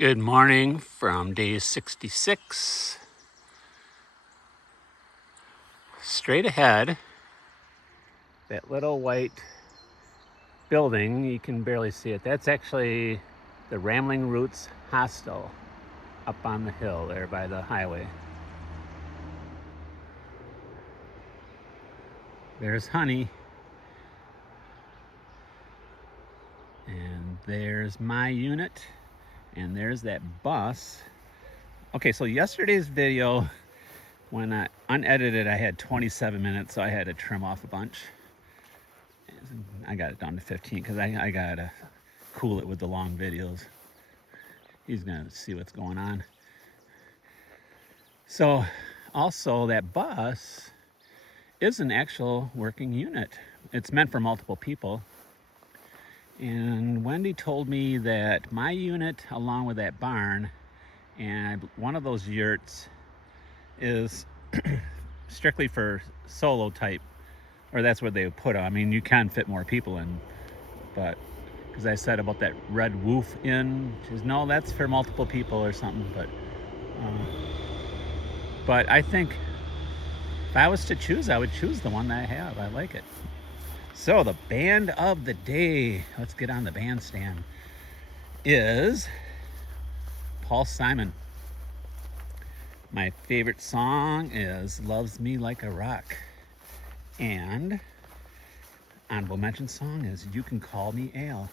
Good morning from day 66. Straight ahead, that little white building, you can barely see it. That's actually the Rambling Roots Hostel up on the hill there by the highway. There's Honey. And there's my unit. And there's that bus. Okay, so yesterday's video, when I unedited, I had 27 minutes, so I had to trim off a bunch. I got it down to 15 because I gotta cool it with the long videos. He's gonna see what's going on. So, also that bus is an actual working unit. It's meant for multiple people. And Wendy told me that my unit, along with that barn, and one of those yurts is strictly for solo type, or that's what they would put on. I mean, you can fit more people in, but because I said about that red woof inn, she says, no, that's for multiple people or something. But I think if I was to choose, I would choose the one that I have. I like it. So the band of the day, let's get on the bandstand, is Paul Simon. My favorite song is Loves Me Like a Rock. And honorable mention song is You Can Call Me Al.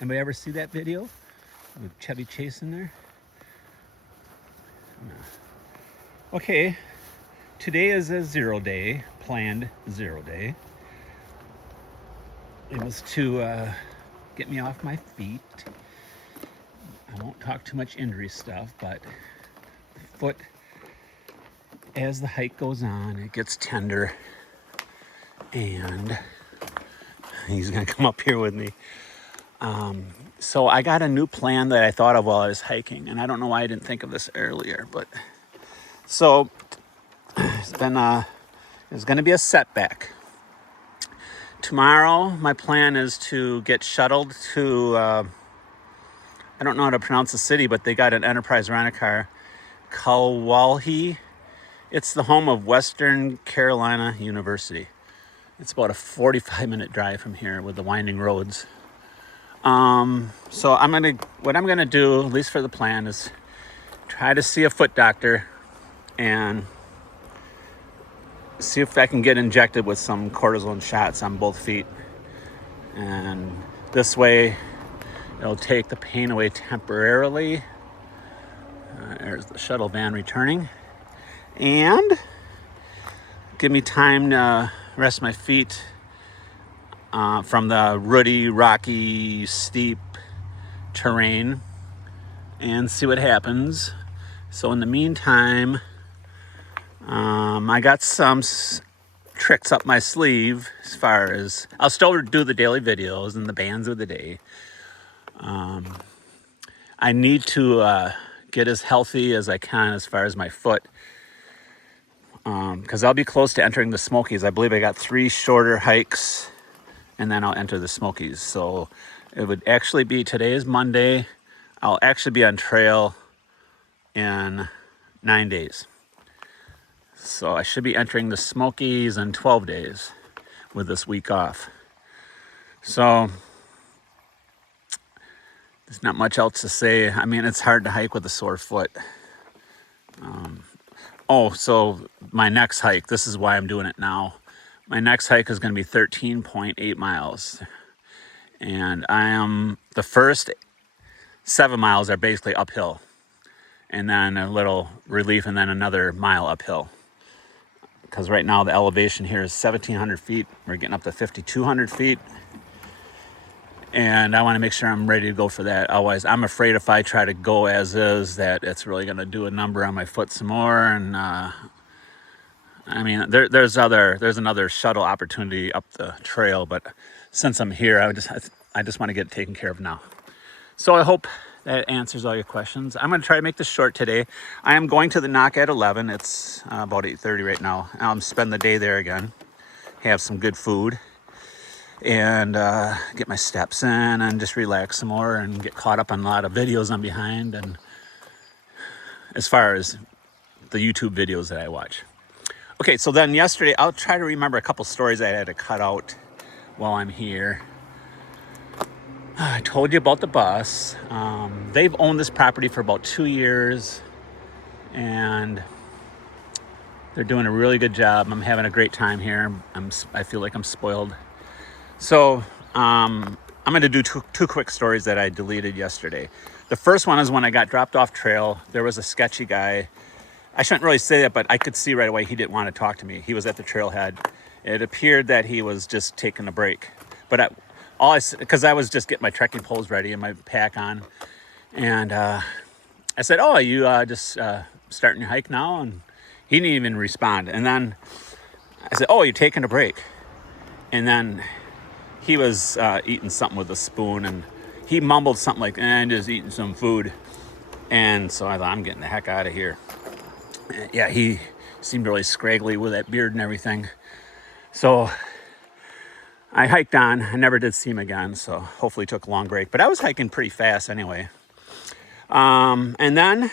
Anybody ever see that video with Chevy Chase in there? No. Okay, today is a 0 day, planned 0 day. It was to get me off my feet. I won't talk too much injury stuff, but the foot, as the hike goes on, it gets tender. And he's gonna come up here with me. So I got a new plan that I thought of while I was hiking, and I don't know why I didn't think of this earlier, but so it's gonna be a setback. Tomorrow, my plan is to get shuttled to, I don't know how to pronounce the city, but they got an Enterprise rent-a-car, Kalwalhi. It's the home of Western Carolina University. It's about a 45-minute drive from here with the winding roads. So what I'm gonna do, at least for the plan, is try to see a foot doctor and see if I can get injected with some cortisone shots on both feet. And this way, it'll take the pain away temporarily. There's the shuttle van returning. And give me time to rest my feet from the rooty, rocky, steep terrain and see what happens. So in the meantime, I got some tricks up my sleeve as far as I'll still do the daily videos and the bands of the day. I need to get as healthy as I can as far as my foot, because I'll be close to entering the Smokies. I believe I got 3 shorter hikes and then I'll enter the Smokies. So it would actually be, today is Monday, I'll actually be on trail in 9 days. So I should be entering the Smokies in 12 days with this week off. So there's not much else to say. I mean, it's hard to hike with a sore foot. So my next hike, this is why I'm doing it now. My next hike is going to be 13.8 miles. And the first 7 miles are basically uphill. And then a little relief and then another mile uphill. Because right now the elevation here is 1,700 feet. We're getting up to 5,200 feet. And I want to make sure I'm ready to go for that. Otherwise, I'm afraid if I try to go as is, that it's really going to do a number on my foot some more. And I mean, there's another shuttle opportunity up the trail, but since I'm here, I just want to get it taken care of now. So I hope that answers all your questions. I'm going to try to make this short today. I am going to the knock at 11. It's about 8:30 right now. I'll spend the day there again, have some good food. and get my steps in and just relax some more and get caught up on a lot of videos I'm behind, and as far as the YouTube videos that I watch. Okay, so then yesterday, I'll try to remember a couple stories I had to cut out while I'm here. I told you about the bus. They've owned this property for about 2 years, and they're doing a really good job. I'm having a great time here. I feel like I'm spoiled. So I'm going to do two quick stories that I deleted yesterday. The first one is when I got dropped off trail. There was a sketchy guy. I shouldn't really say that, but I could see right away he didn't want to talk to me. He was at the trailhead. It appeared that he was just taking a break. But because I was just getting my trekking poles ready and my pack on. And I said, "Oh, you just starting your hike now?" And he didn't even respond. And then I said, "Oh, you're taking a break?" And then he was eating something with a spoon, and he mumbled something like, "I'm just eating some food." And so I thought, I'm getting the heck out of here. Yeah, he seemed really scraggly with that beard and everything. So I hiked on. I never did see him again, so hopefully took a long break. But I was hiking pretty fast anyway. And then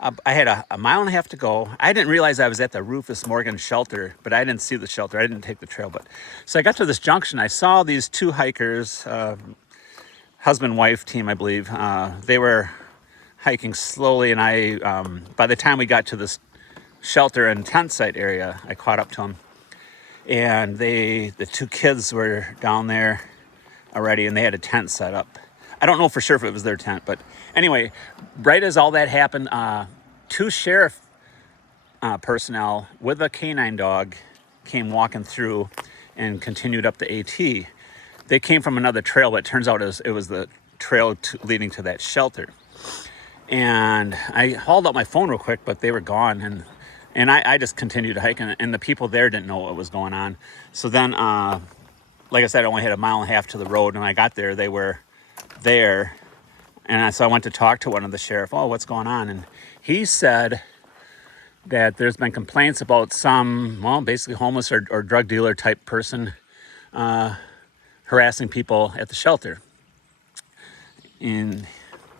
I had a mile and a half to go. I didn't realize I was at the Rufus Morgan shelter, but I didn't see the shelter. I didn't take the trail. But so I got to this junction. I saw these two hikers, husband-wife team, I believe. They were hiking slowly, and by the time we got to this shelter and tent site area, I caught up to them. And the two kids were down there already, and they had a tent set up. I don't know for sure if it was their tent, but anyway, right as all that happened, two sheriff personnel with a canine dog came walking through and continued up the AT. They came from another trail, but it turns out it was the trail leading to that shelter. And I hauled out my phone real quick, but they were gone, and I just continued to hike, and the people there didn't know what was going on. So then, like I said, I only had a mile and a half to the road, and when I got there, they were there. And so I went to talk to one of the sheriff. "Oh, what's going on?" And he said that there's been complaints about some, well, basically homeless or drug dealer type person harassing people at the shelter. And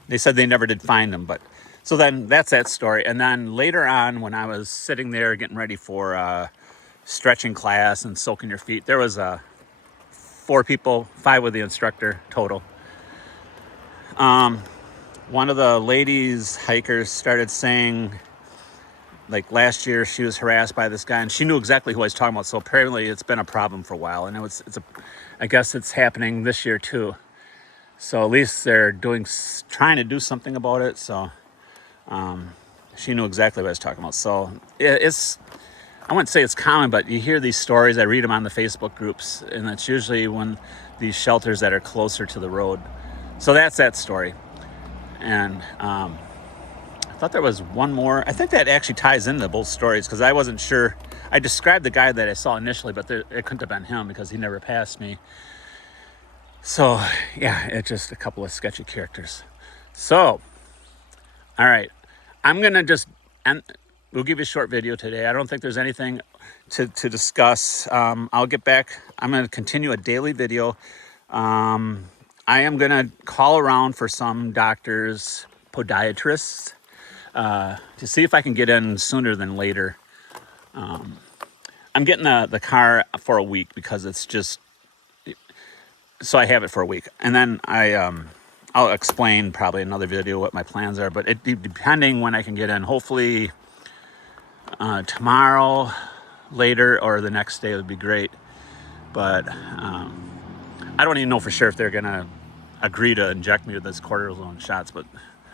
they said they never did find them, but so then that's that story. And then later on, when I was sitting there getting ready for stretching class and soaking your feet, there was 4 people, 5 with the instructor total. One of the ladies hikers started saying, like, last year she was harassed by this guy, and she knew exactly who I was talking about. So apparently it's been a problem for a while, and I guess it's happening this year too. So at least they're trying to do something about it. So she knew exactly what I was talking about. So I wouldn't say it's common, but you hear these stories. I read them on the Facebook groups, and it's usually when these shelters that are closer to the road. So that's that story. And I thought there was one more. I think that actually ties into both stories, because I wasn't sure. I described the guy that I saw initially, but it couldn't have been him because he never passed me. So, yeah, it's just a couple of sketchy characters. So, all right. I'm going to we'll give you a short video today. I don't think there's anything to discuss. I'll get back. I'm going to continue a daily video. I am going to call around for some doctors, podiatrists, to see if I can get in sooner than later. I'm getting the car for a week because it's just, so I have it for a week. And then I'll explain probably another video what my plans are, but depending when I can get in, hopefully tomorrow, later, or the next day would be great. But I don't even know for sure if they're gonna agree to inject me with this cortisone shots, but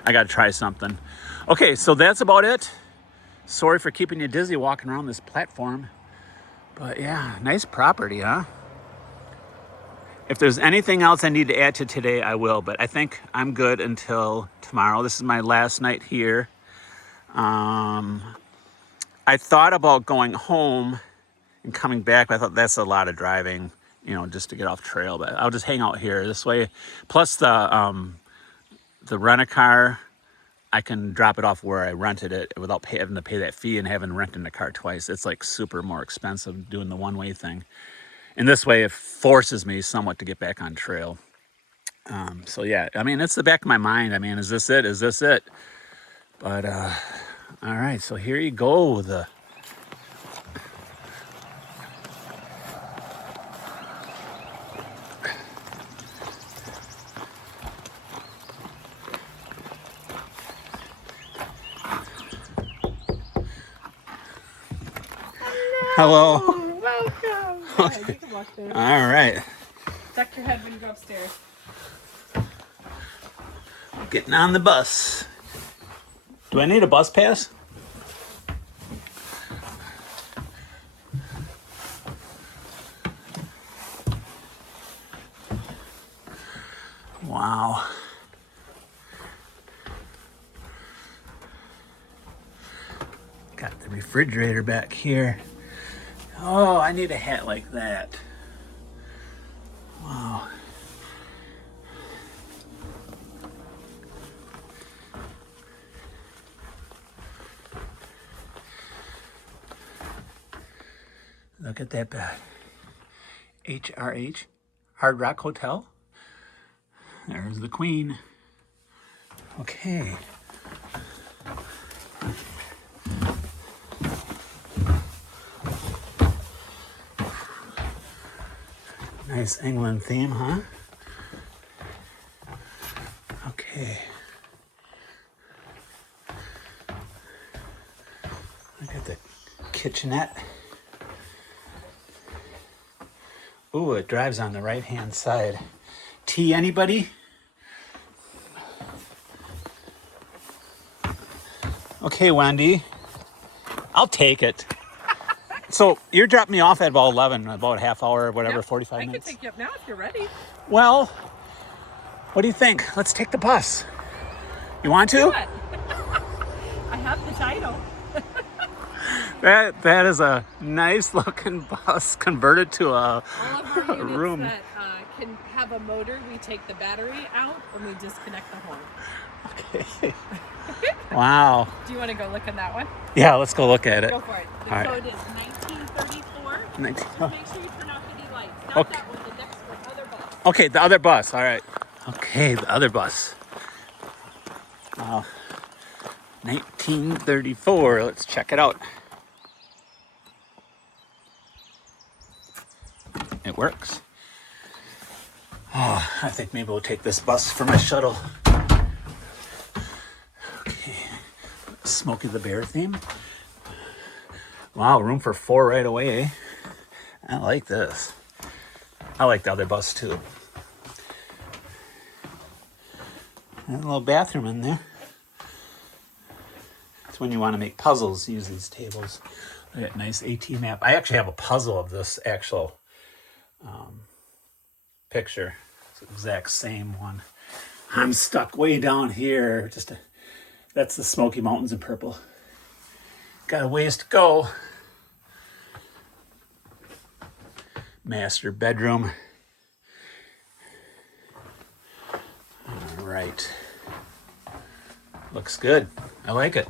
I gotta try something. Okay, so that's about it. Sorry for keeping you dizzy walking around this platform, but yeah, nice property, huh? If there's anything else I need to add to today, I will, but I think I'm good until tomorrow. This is my last night here. I thought about going home and coming back, but I thought that's a lot of driving, just to get off trail, but I'll just hang out here this way. Plus the rent-a-car, I can drop it off where I rented it without having to pay that fee and having rented the car twice. It's like super more expensive doing the one-way thing. And this way it forces me somewhat to get back on trail. So yeah, I mean, it's the back of my mind. I mean, is this it? Is this it? But, all right, so here you go. Hello. Welcome. Okay. Yeah, you can walk there. All right. Duck your head when you go upstairs. Getting on the bus. Do I need a bus pass? Wow. Got the refrigerator back here. Oh, I need a hat like that. Wow. Look at that bed. HRH, Hard Rock Hotel. There's the Queen. Okay. Nice England theme, huh? Okay. Look at the kitchenette. Ooh, it drives on the right-hand side. Tea, anybody? Okay, Wendy. I'll take it. So you're dropping me off at about 11, about a half hour, whatever, Yep, 45 I minutes? can pick you up now if you're ready. Well, what do you think? Let's take the bus. You want Do to? it. I have the title. That is a nice looking bus converted to a All of our units room. that can have a motor, we take the battery out and we disconnect the horn. Okay. Wow. Do you want to go look in that one? Yeah, let's go look at it. Go for it. The All right. code is 1934. 19 Just make sure you turn off any lights. Not Okay. that one, the next one, other bus. Okay, the other bus. All right. Okay, the other bus. Wow. 1934. Let's check it out. It works. Oh, I think maybe we'll take this bus for my shuttle. Okay. Smokey the Bear theme. Wow, room for 4 right away. I like this. I like the other bus too. And a little bathroom in there. It's when you want to make puzzles, use these tables. Look at that nice AT map. I actually have a puzzle of this actual picture. It's the exact same one. I'm stuck way down here. That's the Smoky Mountains in purple. Got a ways to go. Master bedroom. All right. Looks good. I like it.